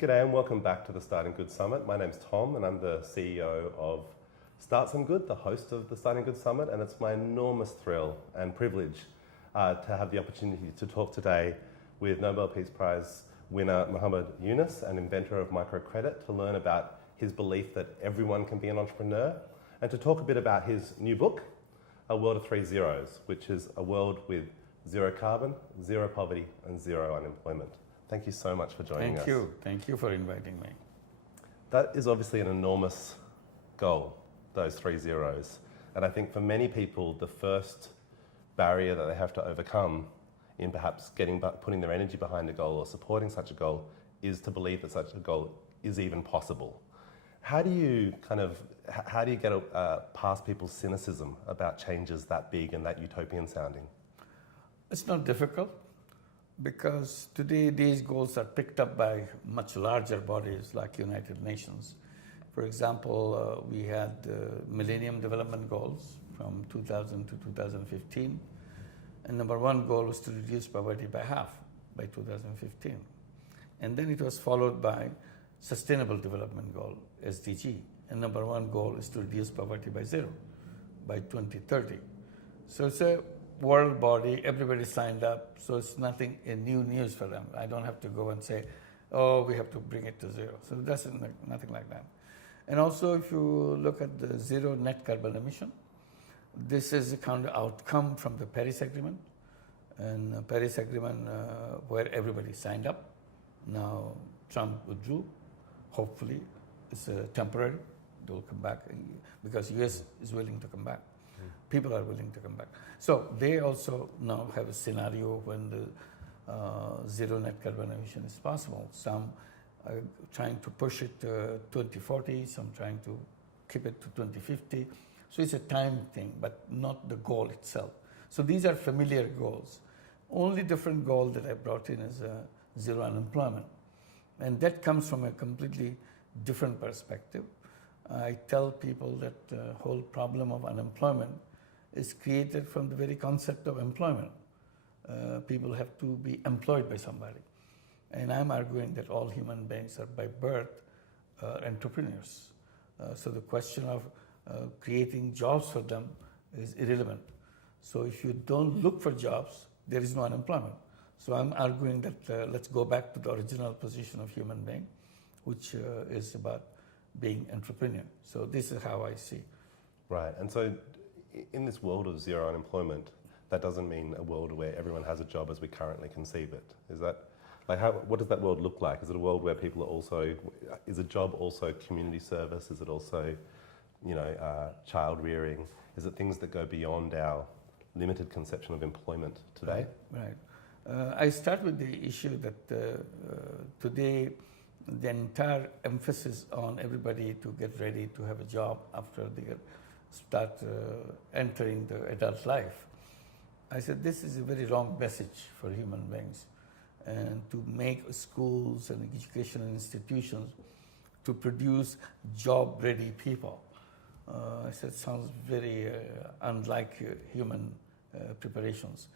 G'day and welcome back to the Starting Good Summit. My name's Tom and I'm the CEO of Start Some Good, the host of the Starting Good Summit, and it's my enormous thrill and privilege to have the opportunity to talk today with Nobel Peace Prize winner Yunus, an inventor of Microcredit, to learn about his belief that everyone can be an entrepreneur, and to talk a bit about his new book, A World of Three Zeros, which is a world with zero carbon, zero poverty, and zero unemployment. Thank you so much for joining us. Thank you for inviting me. That is obviously an enormous goal, those three zeros. And I think for many people, the first barrier that they have to overcome in perhaps putting their energy behind a goal or supporting such a goal is to believe that such a goal is even possible. How do you get past people's cynicism about changes that big and that utopian sounding? It's not difficult because today these goals are picked up by much larger bodies like United Nations. For example, we had Millennium Development Goals from 2000 to 2015. And number one goal was to reduce poverty by half by 2015. And then it was followed by Sustainable Development Goal, SDG. And number one goal is to reduce poverty by zero by 2030. So it's a world body, everybody signed up, so it's nothing new news for them. I don't have to go and say, oh, we have to bring it to zero. So that's nothing like that. And also, if you look at the zero net carbon emission, this is a kind of outcome from the Paris Agreement. And the Paris Agreement where everybody signed up. Now Trump withdrew. Hopefully, it's temporary. They will come back because US is willing to come back. People are willing to come back. So they also now have a scenario when the zero net carbon emission is possible. Some are trying to push it to 2040, some trying to keep it to 2050. So it's a time thing, but not the goal itself. So these are familiar goals. Only different goal that I brought in is zero unemployment. And that comes from a completely different perspective. I tell people that the whole problem of unemployment is created from the very concept of employment. People have to be employed by somebody. And I'm arguing that all human beings are by birth entrepreneurs. So the question of creating jobs for them is irrelevant. So if you don't look for jobs, there is no unemployment. So I'm arguing that let's go back to the original position of human being, which is about being entrepreneur. So this is how I see. Right, and so in this world of zero unemployment, that doesn't mean a world where everyone has a job as we currently conceive it. Is that, what does that world look like? Is it a world where people are also, is a job also community service? Is it also, child rearing? Is it things that go beyond our limited conception of employment today? Right. I start with the issue that today the entire emphasis on everybody to get ready to have a job after they start entering the adult life. I said this is a very wrong message for human beings, and to make schools and educational institutions to produce job-ready people. I said sounds very unlike human preparations.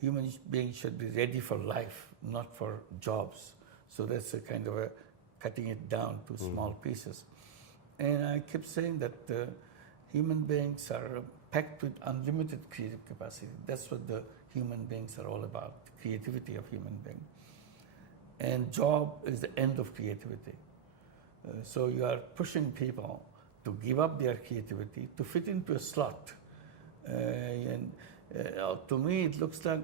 Human beings should be ready for life, not for jobs. So that's a kind of a cutting it down to small pieces. And I kept saying that human beings are packed with unlimited creative capacity. That's what the human beings are all about, the creativity of human beings. And job is the end of creativity. So you are pushing people to give up their creativity, to fit into a slot. To me, it looks like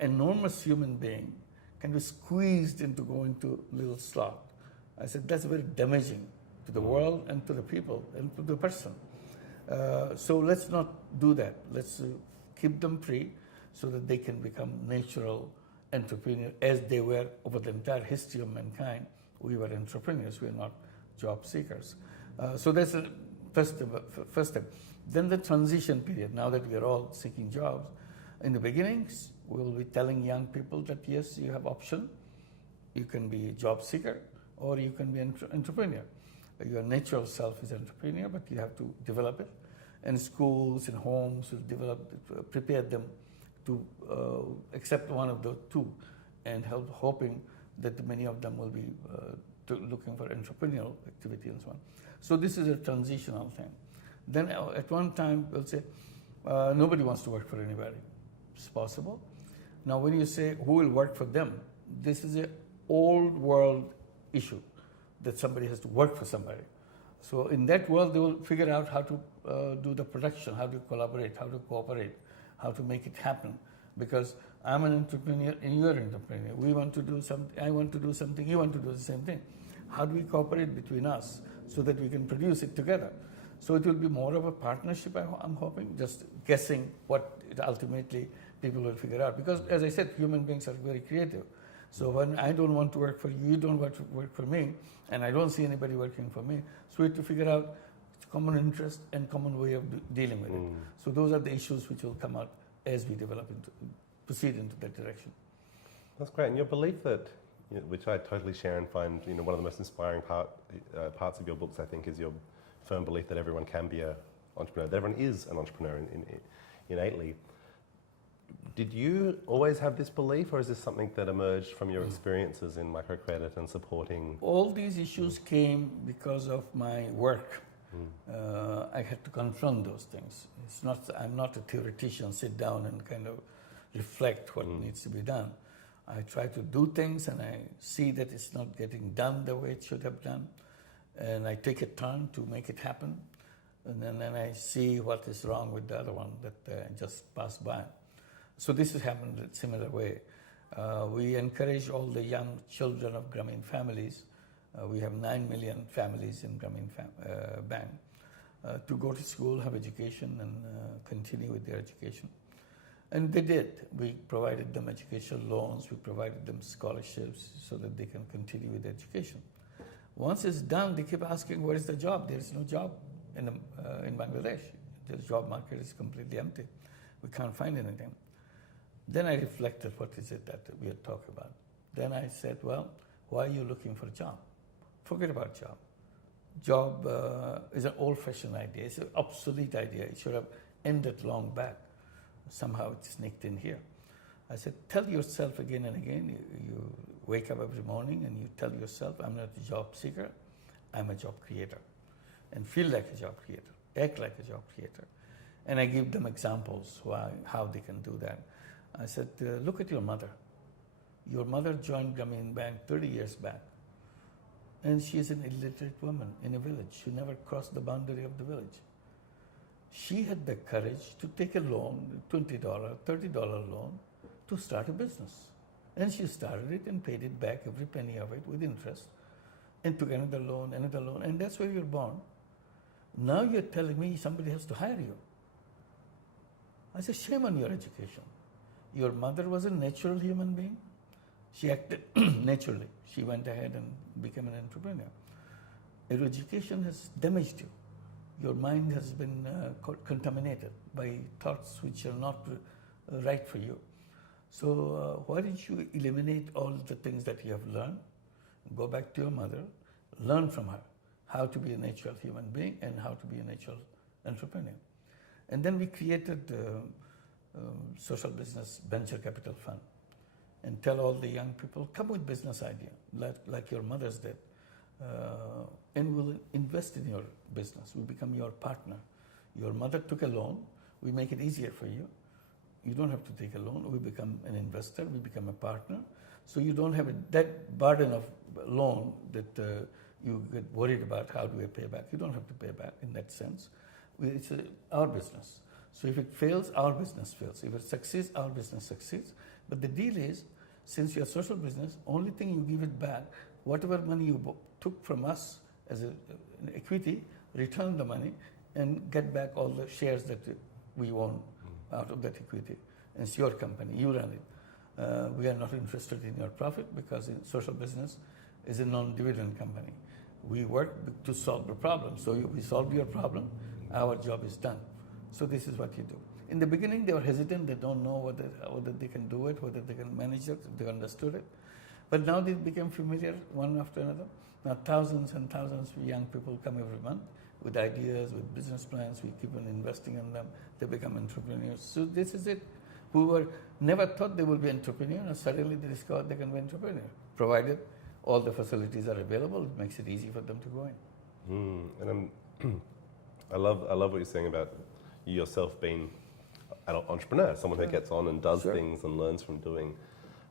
enormous human being can be squeezed into going to little slot. I said, that's very damaging to the world and to the people and to the person. So let's not do that. Let's keep them free so that they can become natural entrepreneurs as they were over the entire history of mankind. We were entrepreneurs, we are not job seekers. So that's the first step. Then the transition period, now that we are all seeking jobs. In the beginnings, we'll be telling young people that yes, you have option. You can be a job seeker or you can be an entrepreneur. Your natural self is entrepreneur, but you have to develop it. And schools and homes will prepare them to accept one of the two and hoping that many of them will be to looking for entrepreneurial activity and so on. So this is a transitional thing. Then at one time, we'll say, nobody wants to work for anybody. It's possible. Now, when you say who will work for them, this is an old world issue that somebody has to work for somebody. So in that world, they will figure out how to do the production, how to collaborate, how to cooperate, how to make it happen. Because I'm an entrepreneur and you're an entrepreneur. We want to do something, I want to do something, you want to do the same thing. How do we cooperate between us so that we can produce it together? So it will be more of a partnership, I'm hoping, just guessing what it ultimately people will figure out. Because as I said, human beings are very creative. So when I don't want to work for you, you don't want to work for me, and I don't see anybody working for me, so we have to figure out common interest and common way of dealing with it. So those are the issues which will come out as we proceed into that direction. That's great. And your belief that, which I totally share and find, one of the most inspiring parts of your books, I think, is your firm belief that everyone can be an entrepreneur, that everyone is an entrepreneur innately. Did you always have this belief, or is this something that emerged from your experiences in microcredit and supporting? All these issues came because of my work. I had to confront those things. I'm not a theoretician, sit down and kind of reflect what needs to be done. I try to do things and I see that it's not getting done the way it should have done. And I take a turn to make it happen. And then I see what is wrong with the other one that just passed by. So this has happened in a similar way. We encourage all the young children of Grameen families. We have 9 million families in Grameen Bank to go to school, have education, and continue with their education. And they did. We provided them educational loans. We provided them scholarships so that they can continue with education. Once it's done, they keep asking, where is the job? There is no job in Bangladesh. The job market is completely empty. We can't find anything. Then I reflected, what is it that we are talking about? Then I said, well, why are you looking for a job? Forget about job. Job is an old-fashioned idea. It's an obsolete idea. It should have ended long back. Somehow it sneaked in here. I said, tell yourself again and again. You wake up every morning and you tell yourself, I'm not a job seeker, I'm a job creator. And feel like a job creator, act like a job creator. And I give them examples how they can do that. I said, look at your mother. Your mother joined Grameen Bank 30 years back. And she is an illiterate woman in a village. She never crossed the boundary of the village. She had the courage to take a loan, $20, $30 loan, to start a business. And she started it and paid it back, every penny of it, with interest. And took another loan, and that's where you're born. Now you're telling me somebody has to hire you. I said, shame on your education. Your mother was a natural human being. She acted naturally. She went ahead and became an entrepreneur. Your education has damaged you. Your mind has been contaminated by thoughts which are not right for you. So why don't you eliminate all the things that you have learned, go back to your mother, learn from her how to be a natural human being and how to be a natural entrepreneur. And then we created social business venture capital fund and tell all the young people, come with business idea, like your mothers did, and we'll invest in your business. We'll become your partner. Your mother took a loan. We make it easier for you. You don't have to take a loan. We become an investor. We become a partner. So you don't have that burden of loan that you get worried about, how do I pay back? You don't have to pay back in that sense. It's our business. So if it fails, our business fails. If it succeeds, our business succeeds. But the deal is, since you're a social business, only thing you give it back, whatever money you took from us as an equity, return the money and get back all the shares that we own out of that equity. And it's your company, you run it. We are not interested in your profit because in social business is a non-dividend company. We work to solve the problem. So we solve your problem, our job is done. So this is what you do. In the beginning, they were hesitant. They don't know whether they can do it, whether they can manage it, they understood it. But now they became familiar one after another. Now thousands and thousands of young people come every month with ideas, with business plans. We keep on investing in them. They become entrepreneurs. So this is it. Who never thought they would be entrepreneurs, and suddenly they discovered they can be entrepreneurs, provided all the facilities are available, it makes it easy for them to go in. And I love what you're saying about you yourself being an entrepreneur, someone who gets on and does things and learns from doing,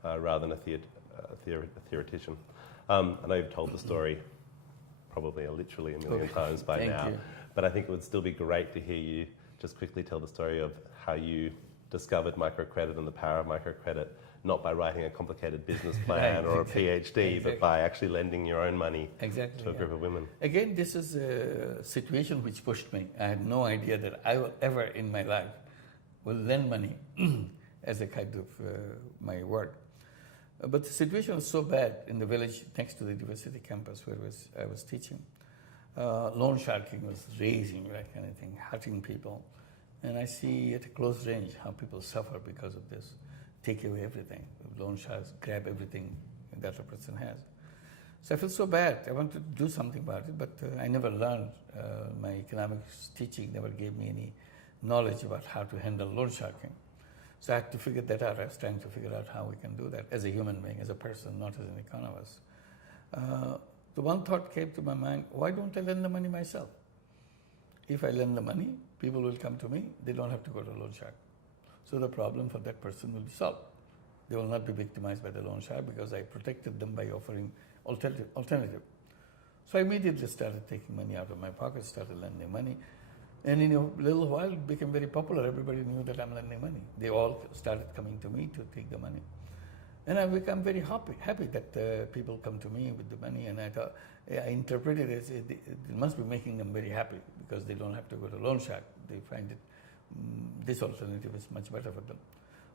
rather than a theoretician. I know you've told the story probably literally a million times by now, but I think it would still be great to hear you just quickly tell the story of how you discovered microcredit and the power of microcredit, not by writing a complicated business plan or a PhD, but by actually lending your own money to a group of women. Again, this is a situation which pushed me. I had no idea that I will ever in my life will lend money as a kind of my work. But the situation was so bad in the village next to the university campus where I was teaching. Loan sharking was raging, that kind of thing, hurting people. And I see at a close range how people suffer because of this. Take away everything. Loan sharks grab everything that a person has. So I feel so bad. I wanted to do something about it, but I never learned. My economics teaching never gave me any knowledge about how to handle loan sharking. So I had to figure that out. I was trying to figure out how we can do that as a human being, as a person, not as an economist. The one thought came to my mind, why don't I lend the money myself? If I lend the money, people will come to me. They don't have to go to a loan shark. So the problem for that person will be solved. They will not be victimized by the loan shark because I protected them by offering alternative. So I immediately started taking money out of my pocket, started lending money. And in a little while, it became very popular. Everybody knew that I'm lending money. They all started coming to me to take the money. And I become very happy that people come to me with the money. And I thought, I interpreted it as it must be making them very happy because they don't have to go to loan shark. They find it, this alternative is much better for them.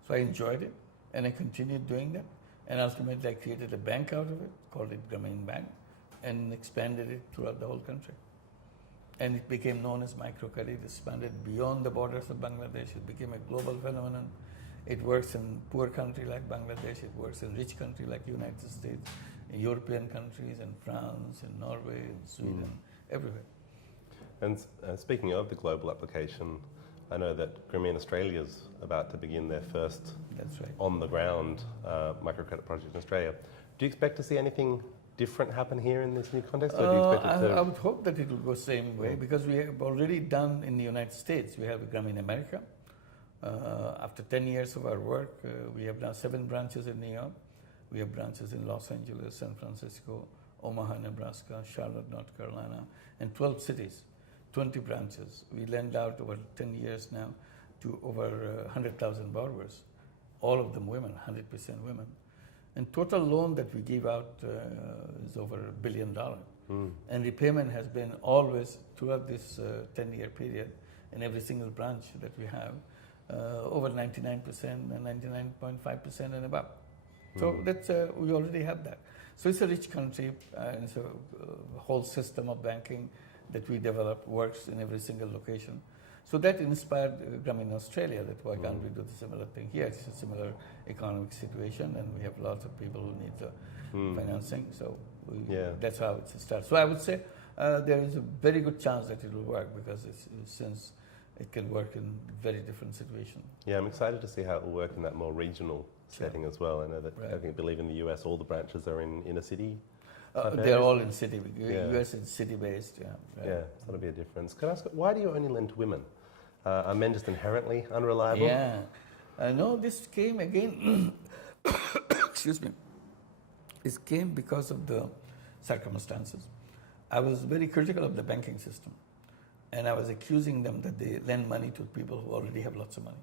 So I enjoyed it and I continued doing that. And ultimately I created a bank out of it, called it Grameen Bank, and expanded it throughout the whole country. And it became known as Microcredit. It expanded beyond the borders of Bangladesh. It became a global phenomenon. It works in poor country like Bangladesh. It works in rich country like United States, in European countries, in France, in Norway, in Sweden, everywhere. And speaking of the global application, I know that Grameen Australia is about to begin their first on-the-ground microcredit project in Australia. Do you expect to see anything different happen here in this new context? Or do you expect it to... I would hope that it will go same way because we have already done in the United States. We have Grameen America. After 10 years of our work, we have now 7 branches in New York. We have branches in Los Angeles, San Francisco, Omaha, Nebraska, Charlotte, North Carolina, and 12 cities, 20 branches. We lend out over 10 years now to over 100,000 borrowers, all of them women, 100% women. And total loan that we give out is over $1 billion. And repayment has been always, throughout this 10-year period, in every single branch that we have, over 99% and 99.5% and above. So that's we already have that. So it's a rich country, and it's a whole system of banking that we developed works in every single location. So that inspired Grameen Australia, that why can't we do the similar thing here? It's a similar economic situation, and we have lots of people who need the financing. So that's how it starts. So I would say there is a very good chance that it will work because since it can work in very different situations. Yeah, I'm excited to see how it will work in that more regional setting as well. I know that I believe in the US, all the branches are in inner city. They're all in city. US is city-based. So that'll be a difference. Can I ask, why do you only lend to women? Are men just inherently unreliable? Yeah. No, this came again, excuse me. This came because of the circumstances. I was very critical of the banking system. And I was accusing them that they lend money to people who already have lots of money.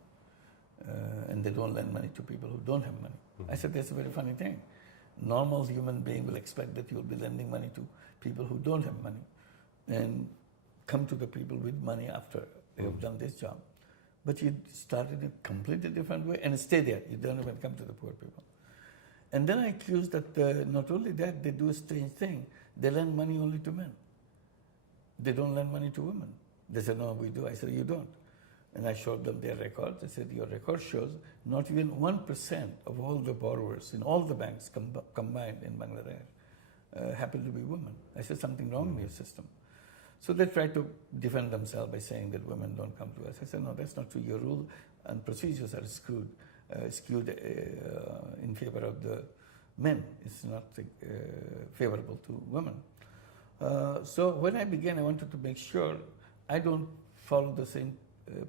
And they don't lend money to people who don't have money. I said, that's a very funny thing. Normal human being will expect that you will be lending money to people who don't have money and come to the people with money after they have done this job. But you started in a completely different way and stay there. You don't even come to the poor people. And then I accused that not only that, they do a strange thing. They lend money only to men. They don't lend money to women. They said, no, we do. I said, you don't. And I showed them their records. I said, your record shows not even 1% of all the borrowers in all the banks combined in Bangladesh happen to be women. I said, something wrong in your system. So they tried to defend themselves by saying that women don't come to us. I said, no, that's not true. Your rule and procedures are skewed in favor of the men. It's not favorable to women. So when I began, I wanted to make sure I don't follow the same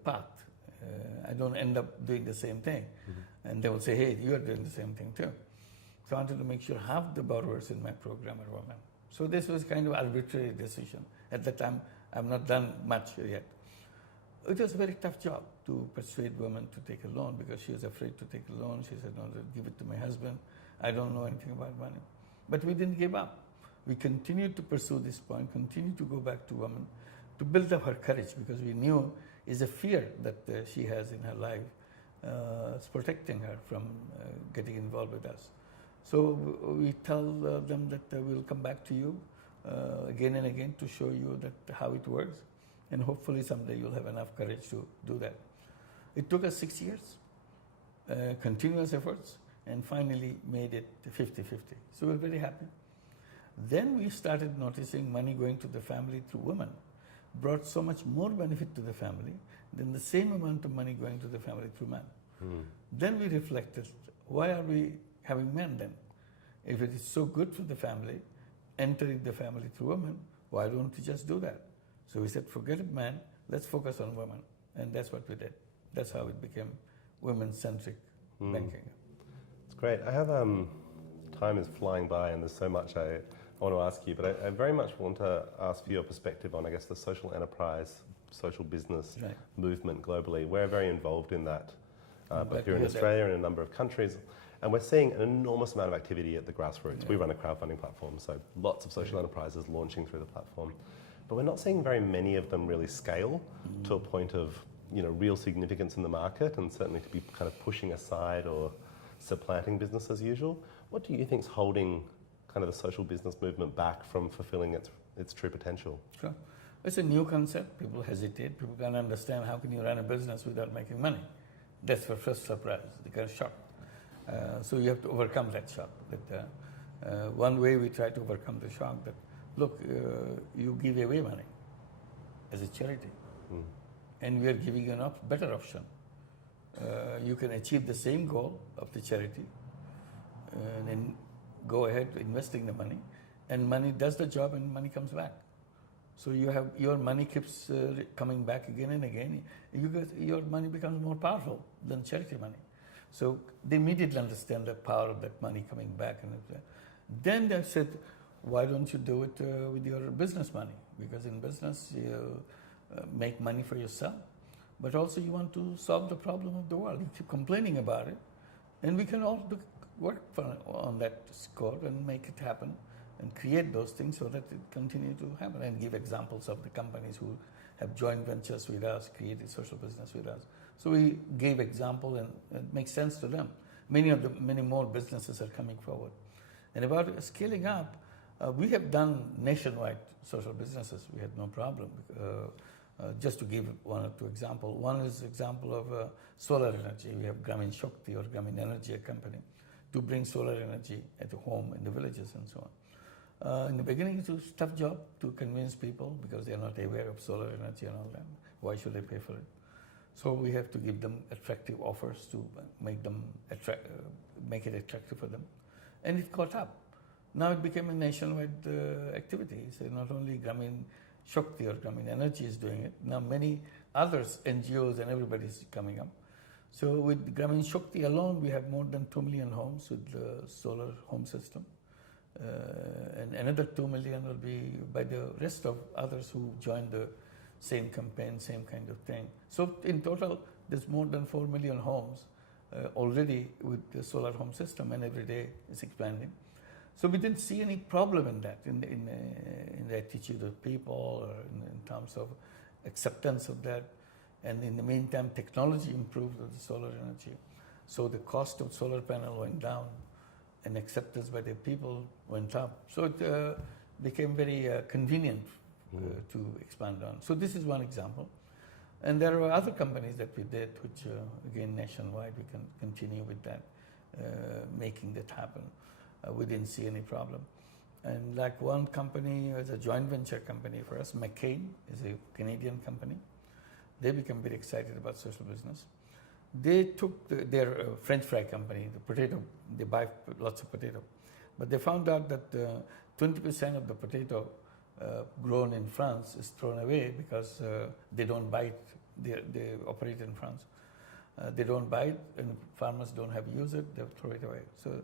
path. I don't end up doing the same thing. Mm-hmm. And they will say, hey, you're doing the same thing too. So I wanted to make sure half the borrowers in my program are women. So this was kind of an arbitrary decision. At the time, I've not done much yet. It was a very tough job to persuade women to take a loan because she was afraid to take a loan. She said, no, give it to my husband. I don't know anything about money. But we didn't give up. We continued to pursue this point, continued to go back to women, to build up her courage because we knew it's a fear that she has in her life. It's protecting her from getting involved with us. So we tell them that we'll come back to you again and again to show you that how it works. And hopefully someday you'll have enough courage to do that. It took us 6 years, continuous efforts, and finally made it 50-50. So we're very happy. Then we started noticing money going to the family through women brought so much more benefit to the family than the same amount of money going to the family through men. Then we reflected, why are we having men then? If it is so good for the family, entering the family through women, why don't we just do that? So we said, forget it, man, let's focus on women. And that's what we did. That's how it became women-centric banking. It's great. I have, time is flying by and there's so much I want to ask you, but I very much want to ask for your perspective on, I guess, the social enterprise, social business movement globally. We're very involved in that, both here in Australia and in a number of countries. And we're seeing an enormous amount of activity at the grassroots. Yeah. We run a crowdfunding platform, so lots of social enterprises launching through the platform. But we're not seeing very many of them really scale to a point of, you know, real significance in the market, and certainly to be kind of pushing aside or supplanting business as usual. What do you think is holding kind of the social business movement back from fulfilling its true potential? Sure. It's a new concept. People hesitate. People can't understand how can you run a business without making money. That's the first surprise. They get shocked. So you have to overcome that shock. One way we try to overcome the shock that, look, you give away money as a charity. And we are giving you a better option. You can achieve the same goal of the charity and then go ahead investing the money, and money does the job and money comes back. So you have your money keeps coming back again and again. Your money becomes more powerful than charity money. So they immediately understand the power of that money coming back. And then they said, why don't you do it with your business money? Because in business, you make money for yourself, but also you want to solve the problem of the world. You keep complaining about it, and we can all work on that score and make it happen and create those things so that it continue to happen, and give examples of the companies who have joint ventures with us, created social business with us. So we gave example, and it makes sense to them. Many more businesses are coming forward. And about scaling up, we have done nationwide social businesses. We had no problem. Just to give one or two examples. One is example of solar energy. We have Grameen or Grameen Energy, a company, to bring solar energy at home in the villages and so on. In the beginning, it was a tough job to convince people because they are not aware of solar energy and all that. Why should they pay for it? So we have to give them attractive offers to make it attractive for them. And it caught up. Now it became a nationwide activity. So not only Grameen Shakti or Grameen Energy is doing it, now many others, NGOs and everybody is coming up. So with Grameen Shakti alone, we have more than 2 million homes with the solar home system. And another 2 million will be by the rest of others who join the same campaign, same kind of thing. So in total, there's more than 4 million homes already with the solar home system, and every day it's expanding. So we didn't see any problem in that, in the attitude of people, or in terms of acceptance of that. And in the meantime, technology improved with the solar energy. So the cost of solar panel went down, and acceptance by the people went up. So it became very convenient to expand on. So this is one example. And there are other companies that we did, which again, nationwide, we can continue with that, making that happen. We didn't see any problem. And like one company is a joint venture company for us, McCain is a Canadian company. They became very excited about social business. They took their French fry company, the potato, they buy lots of potato. But they found out that 20% of the potato grown in France is thrown away because they don't buy it. They operate in France. They don't buy it, and farmers don't have use it. They throw it away. So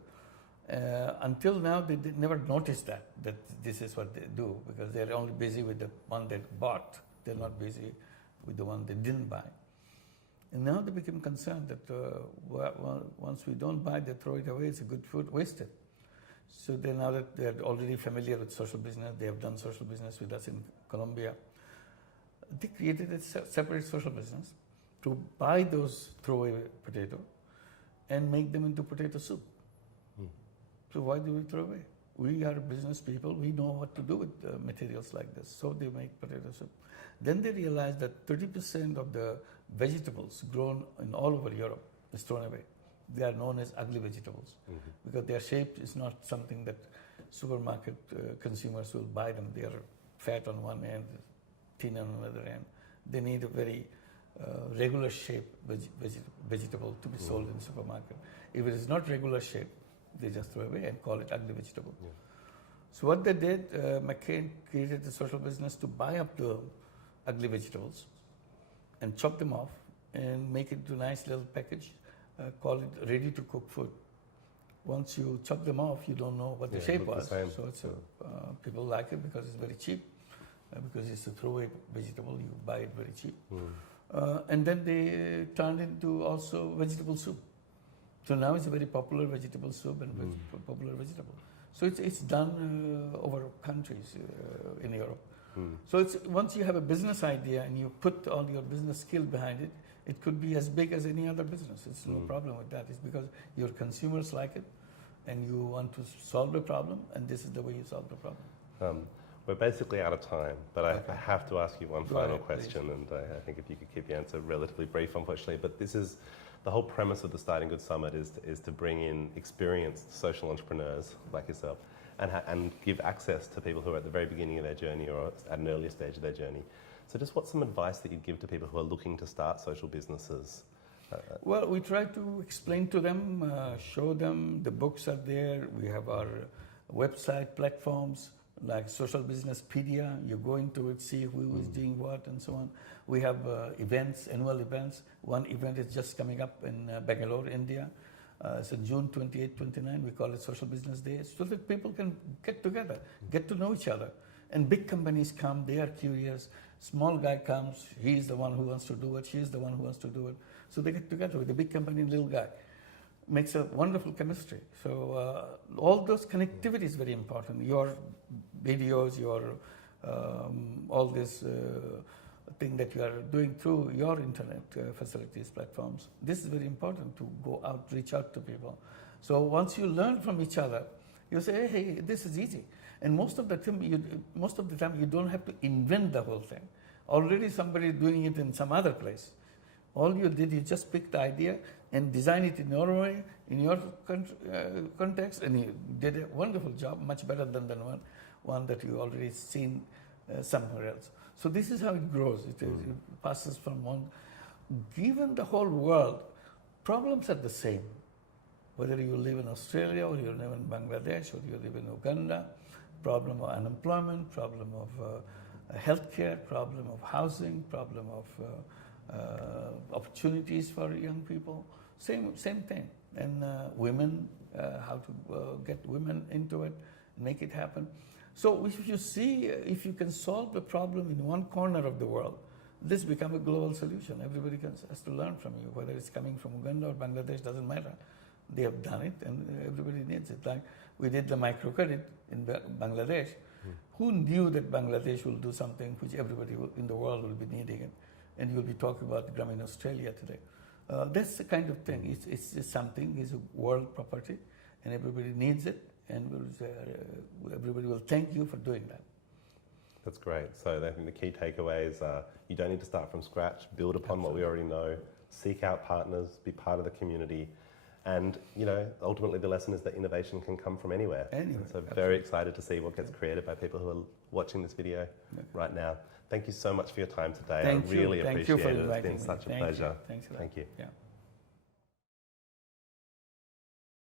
until now, they never noticed that this is what they do, because they're only busy with the one they bought. They're not busy with the one they didn't buy. And now they become concerned that once we don't buy, they throw it away. It's a good food wasted. So now that they're already familiar with social business, they have done social business with us in Colombia. They created a separate social business to buy those throwaway potato and make them into potato soup. So why do we throw away? We are business people. We know what to do with materials like this. So they make potato soup. Then they realized that 30% of the vegetables grown in all over Europe is thrown away. They are known as ugly vegetables because their shape is not something that supermarket consumers will buy them. They are fat on one end, thin on another end. They need a very regular shape vegetable to be sold in the supermarket. If it is not regular shape, they just throw away and call it ugly vegetable. Yeah. So what they did, McCain created a social business to buy up the ugly vegetables and chop them off and make it into a nice little package, call it ready-to-cook food. Once you chop them off, you don't know what the shape was. So it's people like it because it's very cheap, because it's a throwaway vegetable. You buy it very cheap. And then they turned into also vegetable soup. So now it's a very popular vegetable soup and popular vegetable. So it's done over countries in Europe. So it's once you have a business idea and you put all your business skill behind it, it could be as big as any other business. It's no problem with that. It's because your consumers like it and you want to solve the problem, and this is the way you solve the problem. We're basically out of time, but I have to ask you one final question, please. and I think if you could keep your answer relatively brief, unfortunately, but this is the whole premise of the Starting Good Summit is to bring in experienced social entrepreneurs like yourself and give access to people who are at the very beginning of their journey or at an earlier stage of their journey. So just what's some advice that you'd give to people who are looking to start social businesses? Well, we try to explain to them, show them the books are there. We have our website platforms like Social Businesspedia. You go into it, see who is doing what and so on. We have events, annual events. One event is just coming up in Bangalore, India. So June 28, 29, we call it Social Business Day, so that people can get together, get to know each other. And big companies come, they are curious. Small guy comes, he's the one who wants to do it, she's the one who wants to do it. So they get together with the big company and little guy. Makes a wonderful chemistry. So all those connectivity is very important. Your videos, your all this thing that you are doing through your internet facilities, platforms. This is very important to go out, reach out to people. So once you learn from each other, you say, hey, this is easy. And most of the time, you don't have to invent the whole thing. Already somebody is doing it in some other place. All you did, you just pick the idea and design it in your way, in your context, and you did a wonderful job, much better than the one that you already seen somewhere else. So this is how it grows. It passes from one. Given the whole world, problems are the same. Whether you live in Australia or you live in Bangladesh or you live in Uganda, problem of unemployment, problem of healthcare, problem of housing, problem of opportunities for young people, same thing. And women, how to get women into it, make it happen. So if you see, if you can solve the problem in one corner of the world, this becomes a global solution. Everybody has to learn from you, whether it's coming from Uganda or Bangladesh, doesn't matter. They have done it and everybody needs it. Like we did the microcredit in Bangladesh. Who knew that Bangladesh will do something which everybody in the world will be needing it? And you'll be talking about Grameen Australia today. That's the kind of thing. It's something, it's a world property, and everybody needs it, and everybody will thank you for doing that. That's great. So I think the key takeaways are you don't need to start from scratch, build upon what we already know, seek out partners, be part of the community, and ultimately the lesson is that innovation can come from anywhere. So very excited to see what gets created by people who are watching this video right now. Thank you so much for your time today. I really appreciate it. It's been such a pleasure. Thanks a lot. Thank you. Yeah.